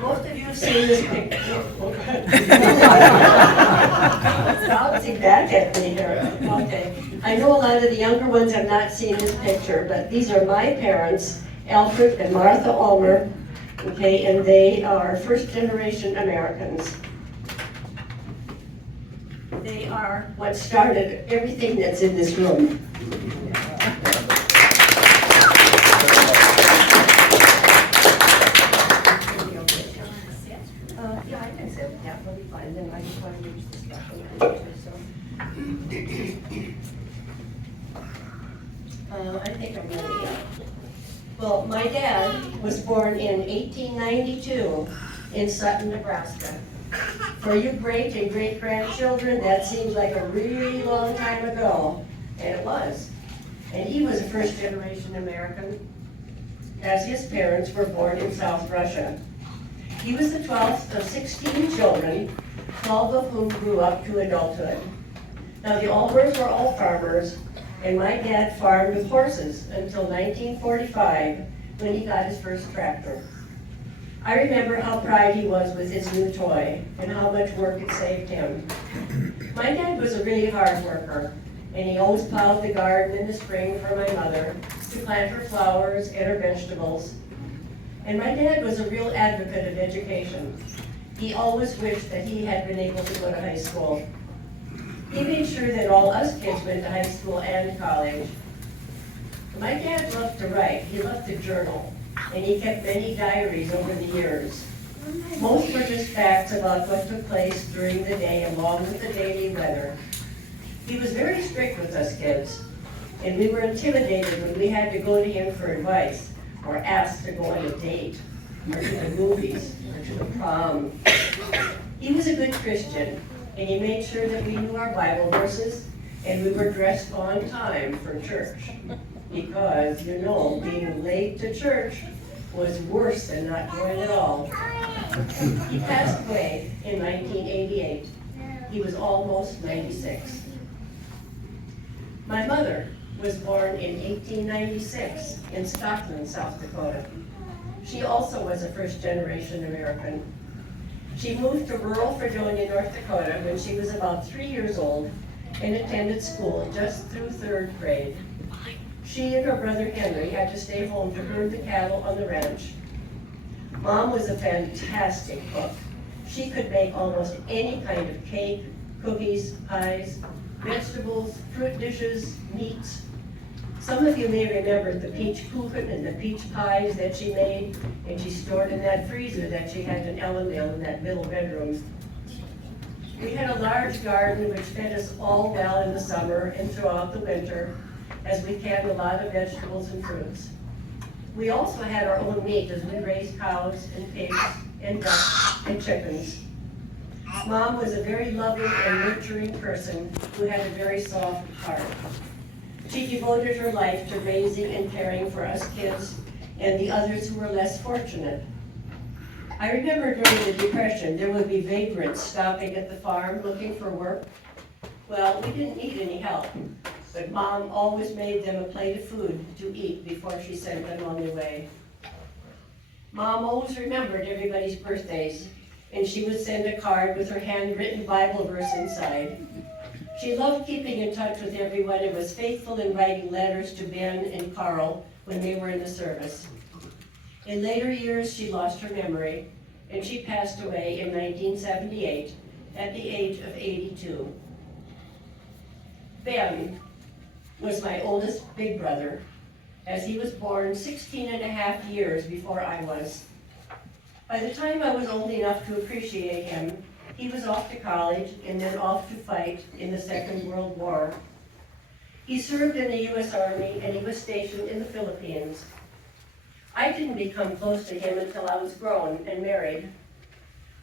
Most of you have seen this picture. Bouncing back at me here. Okay. I know a lot of the younger ones have not seen this picture, but these are my parents, Alfred and Martha Ulmer. Okay, and they are first-generation Americans. They are what started everything that's in this room. Yeah, I can sit. Yeah, we'll be fine. Then I just want to use this stuff. I think I'm ready. Well, my dad was born in 1892 in Sutton, Nebraska. For you great and great-grandchildren, that seems like a really long time ago, and it was. And he was a first-generation American, as his parents were born in South Russia. He was the 12th of 16 children, 12 of whom grew up to adulthood. Now, the Ulmers were all farmers, and my dad farmed with horses until 1945, when he got his first tractor. I remember how proud he was with his new toy, and how much work it saved him. My dad was a really hard worker, and he always plowed the garden in the spring for my mother to plant her flowers and her vegetables. And my dad was a real advocate of education. He always wished that he had been able to go to high school. He made sure that all us kids went to high school and college. My dad loved to write. He loved to journal, and he kept many diaries over the years. Most were just facts about what took place during the day along with the daily weather. He was very strict with us kids, and we were intimidated when we had to go to him for advice, or asked to go on a date, or to the movies, or to the prom. He was a good Christian, and he made sure that we knew our Bible verses, and we were dressed on time for church. Because, you know, being late to church was worse than not going at all. He passed away in 1988. He was almost 96. My mother was born in 1896 in Scotland, South Dakota. She also was a first-generation American. She moved to rural Fredonia, North Dakota when she was about 3 years old and attended school just through 3rd grade. She and her brother Henry had to stay home to herd the cattle on the ranch. Mom was a fantastic cook. She could make almost any kind of cake, cookies, pies, vegetables, fruit dishes, meats. Some of you may remember the peach kuchen and the peach pies that she made, and she stored in that freezer that she had in Ellenville in that middle bedroom. We had a large garden which fed us all well in the summer and throughout the winter, as we canned a lot of vegetables and fruits. We also had our own meat as we raised cows and pigs and ducks and chickens. Mom was a very loving and nurturing person who had a very soft heart. She devoted her life to raising and caring for us kids and the others who were less fortunate. I remember during the Depression, there would be vagrants stopping at the farm looking for work. Well, we didn't need any help, but Mom always made them a plate of food to eat before she sent them on their way. Mom always remembered everybody's birthdays, and she would send a card with her handwritten Bible verse inside. She loved keeping in touch with everyone and was faithful in writing letters to Ben and Carl when they were in the service. In later years, she lost her memory, and she passed away in 1978 at the age of 82. Ben was my oldest big brother, as he was born 16 and a half years before I was. By the time I was old enough to appreciate him, he was off to college and then off to fight in the Second World War. He served in the U.S. Army and he was stationed in the Philippines. I didn't become close to him until I was grown and married.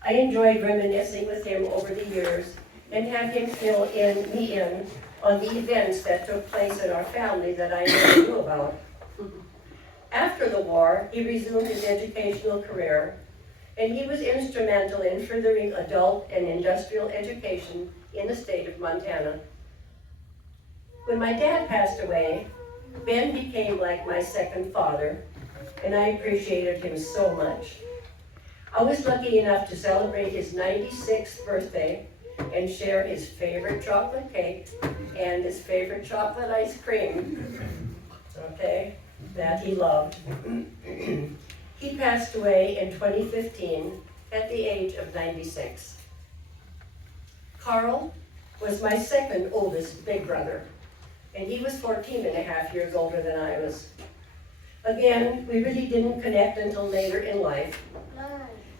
I enjoyed reminiscing with him over the years and had him fill me in on the events that took place in our family that I never knew about. After the war, he resumed his educational career, and he was instrumental in furthering adult and industrial education in the state of Montana. When my dad passed away, Ben became like my second father. and I appreciated him so much. I was lucky enough to celebrate his 96th birthday and share his favorite chocolate cake and his favorite chocolate ice cream, okay, that he loved. He passed away in 2015 at the age of 96. Carl was my second oldest big brother, and he was 14 and a half years older than I was. Again, we really didn't connect until later in life.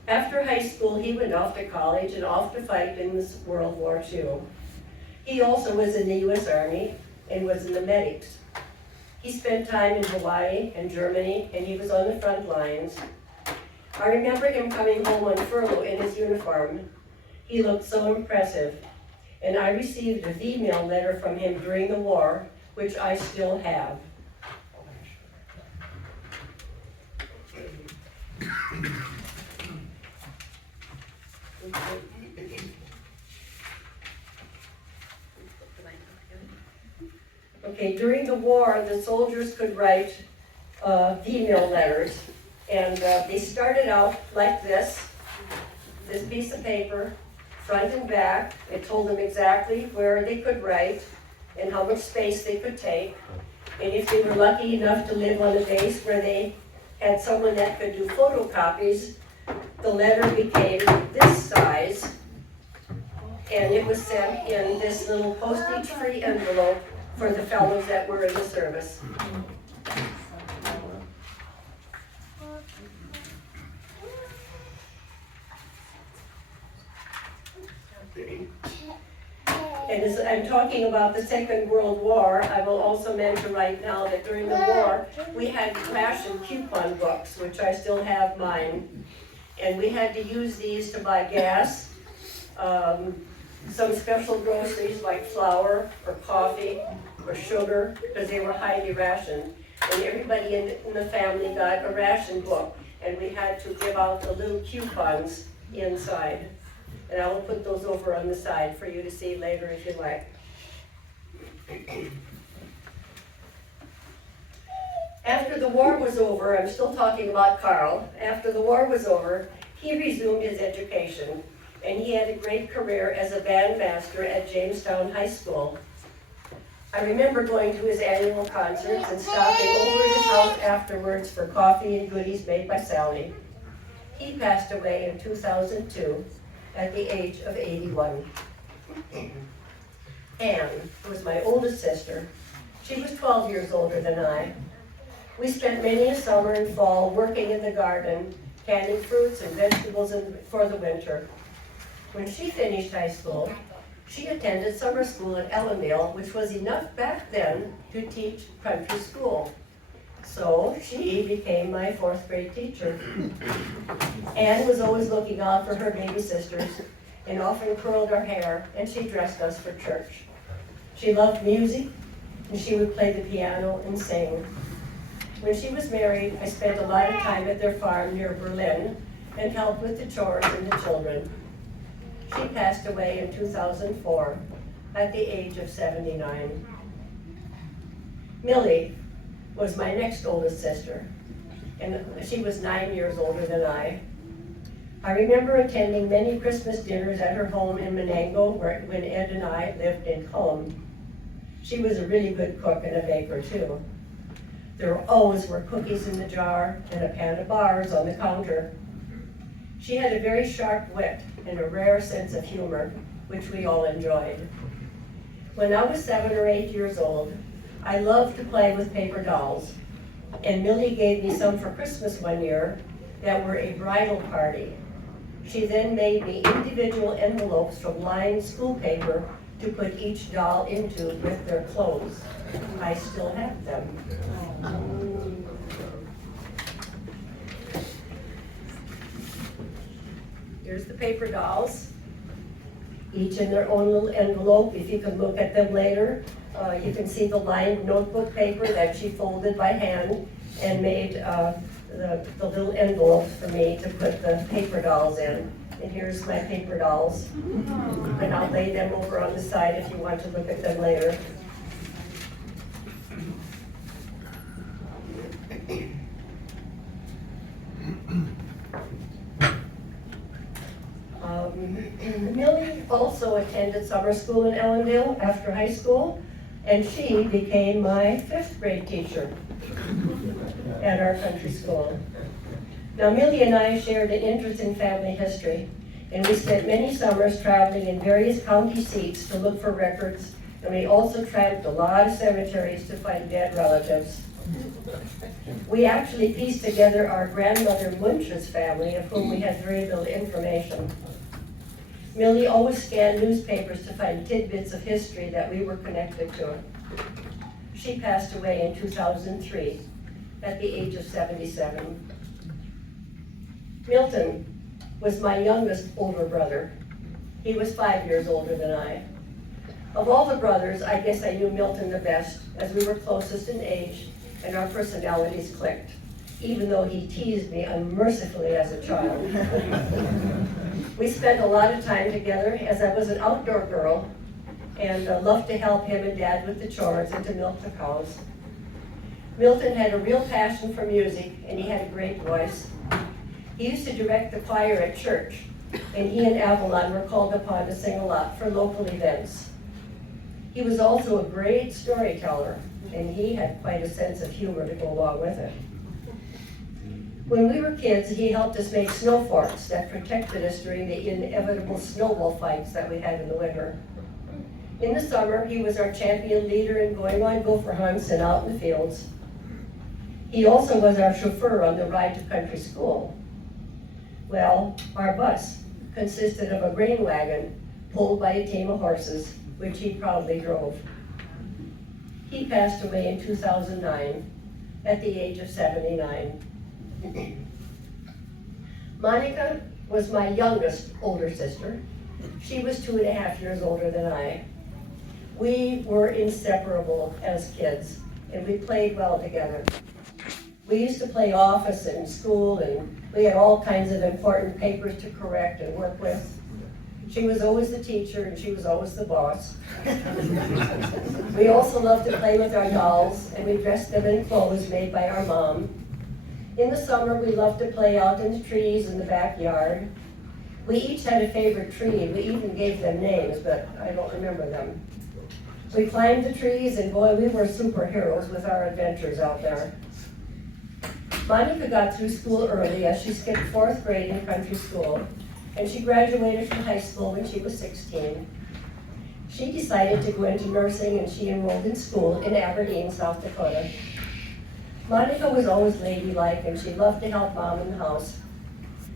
After high school, he went off to college and off to fight in World War II. He also was in the U.S. Army and was in the medics. He spent time in Hawaii and Germany, and he was on the front lines. I remember him coming home on furlough in his uniform. He looked so impressive, and I received a V-mail letter from him during the war, which I still have. Okay, during the war, the soldiers could write V-mail letters, and they started out like this piece of paper, front and back. It told them exactly where they could write and how much space they could take. And if they were lucky enough to live on a base where they had someone that could do photocopies, the letter became this size, and it was sent in this little postage-free envelope for the fellows that were in the service. And as I'm talking about the Second World War, I will also mention right now that during the war, we had ration coupon books, which I still have mine. And we had to use these to buy gas, some special groceries like flour or coffee or sugar, because they were highly rationed. And everybody in the family got a ration book, and we had to give out the little coupons inside. And I will put those over on the side for you to see later if you like. After the war was over, I'm still talking about Carl. After the war was over, he resumed his education, and he had a great career as a bandmaster at Jamestown High School. I remember going to his annual concerts and stopping over at his house afterwards for coffee and goodies made by Sally. He passed away in 2002 at the age of 81. Anne was my oldest sister. She was 12 years older than I. We spent many a summer and fall working in the garden, canning fruits and vegetables for the winter. When she finished high school, she attended summer school at Ellendale, which was enough back then to teach country school. So she became my fourth grade teacher. Anne was always looking out for her baby sisters and often curled her hair, and she dressed us for church. She loved music, and she would play the piano and sing. When she was married, I spent a lot of time at their farm near Berlin and helped with the chores and the children. She passed away in 2004 at the age of 79. Millie was my next oldest sister, and she was 9 years older than I. I remember attending many Christmas dinners at her home in Menango when Ed and I lived in home. She was a really good cook and a baker too. There always were cookies in the jar and a pan of bars on the counter. She had a very sharp wit and a rare sense of humor, which we all enjoyed. When I was 7 or 8 years old, I loved to play with paper dolls, and Millie gave me some for Christmas one year that were a bridal party. She then made me individual envelopes from lined school paper to put each doll into with their clothes. I still have them. Here's the paper dolls, each in their own little envelope. If you can look at them later, you can see the lined notebook paper that she folded by hand and made the little envelopes for me to put the paper dolls in. And here's my paper dolls. And I'll lay them over on the side if you want to look at them later. Millie also attended summer school in Ellendale after high school, and she became my 5th grade teacher at our country school. Now, Millie and I shared an interest in family history, and we spent many summers traveling in various county seats to look for records, and we also tramped a lot of cemeteries to find dead relatives. We actually pieced together our grandmother Munch's family, of whom we had very little information. Millie always scanned newspapers to find tidbits of history that we were connected to. She passed away in 2003 at the age of 77. Milton was my youngest older brother. He was 5 years older than I. Of all the brothers, I guess I knew Milton the best, as we were closest in age and our personalities clicked, even though he teased me unmercifully as a child. We spent a lot of time together, as I was an outdoor girl and loved to help him and Dad with the chores and to milk the cows. Milton had a real passion for music, and he had a great voice. He used to direct the choir at church, and he and Avalon were called upon to sing a lot for local events. He was also a great storyteller, and he had quite a sense of humor to go along with it. When we were kids, he helped us make snow forts that protected us during the inevitable snowball fights that we had in the winter. In the summer, he was our champion leader in going on gopher hunts and out in the fields. He also was our chauffeur on the ride to country school. Well, our bus consisted of a grain wagon pulled by a team of horses, which he proudly drove. He passed away in 2009 at the age of 79. Monica was my youngest older sister. She was 2.5 years older than I. We were inseparable as kids, and we played well together. We used to play office in school, and we had all kinds of important papers to correct and work with. She was always the teacher, and she was always the boss. We also loved to play with our dolls, and we dressed them in clothes made by our mom. In the summer, we loved to play out in the trees in the backyard. We each had a favorite tree, and we even gave them names, but I don't remember them. We climbed the trees, and boy, we were superheroes with our adventures out there. Monica got through school early, as she skipped 4th grade in country school, and she graduated from high school when she was 16. She decided to go into nursing, and she enrolled in school in Aberdeen, South Dakota. Monica was always ladylike, and she loved to help Mom in the house.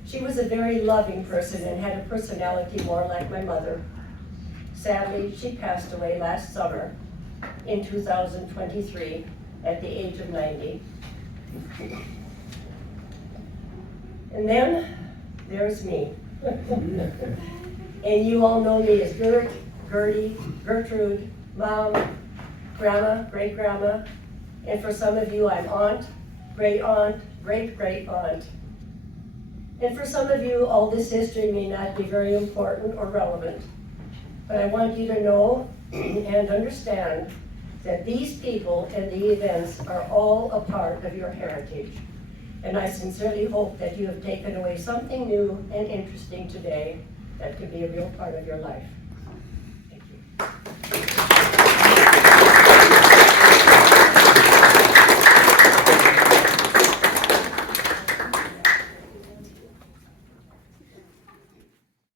She was a very loving person and had a personality more like my mother. Sadly, she passed away last summer in 2023 at the age of 90. And then there's me. And you all know me as Gert, Gertie, Gertrude, Mom, Grandma, Great-Grandma, and for some of you, I'm Aunt, Great-Aunt, Great-Great-Aunt. And for some of you, all this history may not be very important or relevant, but I want you to know and understand that these people and the events are all a part of your heritage. And I sincerely hope that you have taken away something new and interesting today that could be a real part of your life.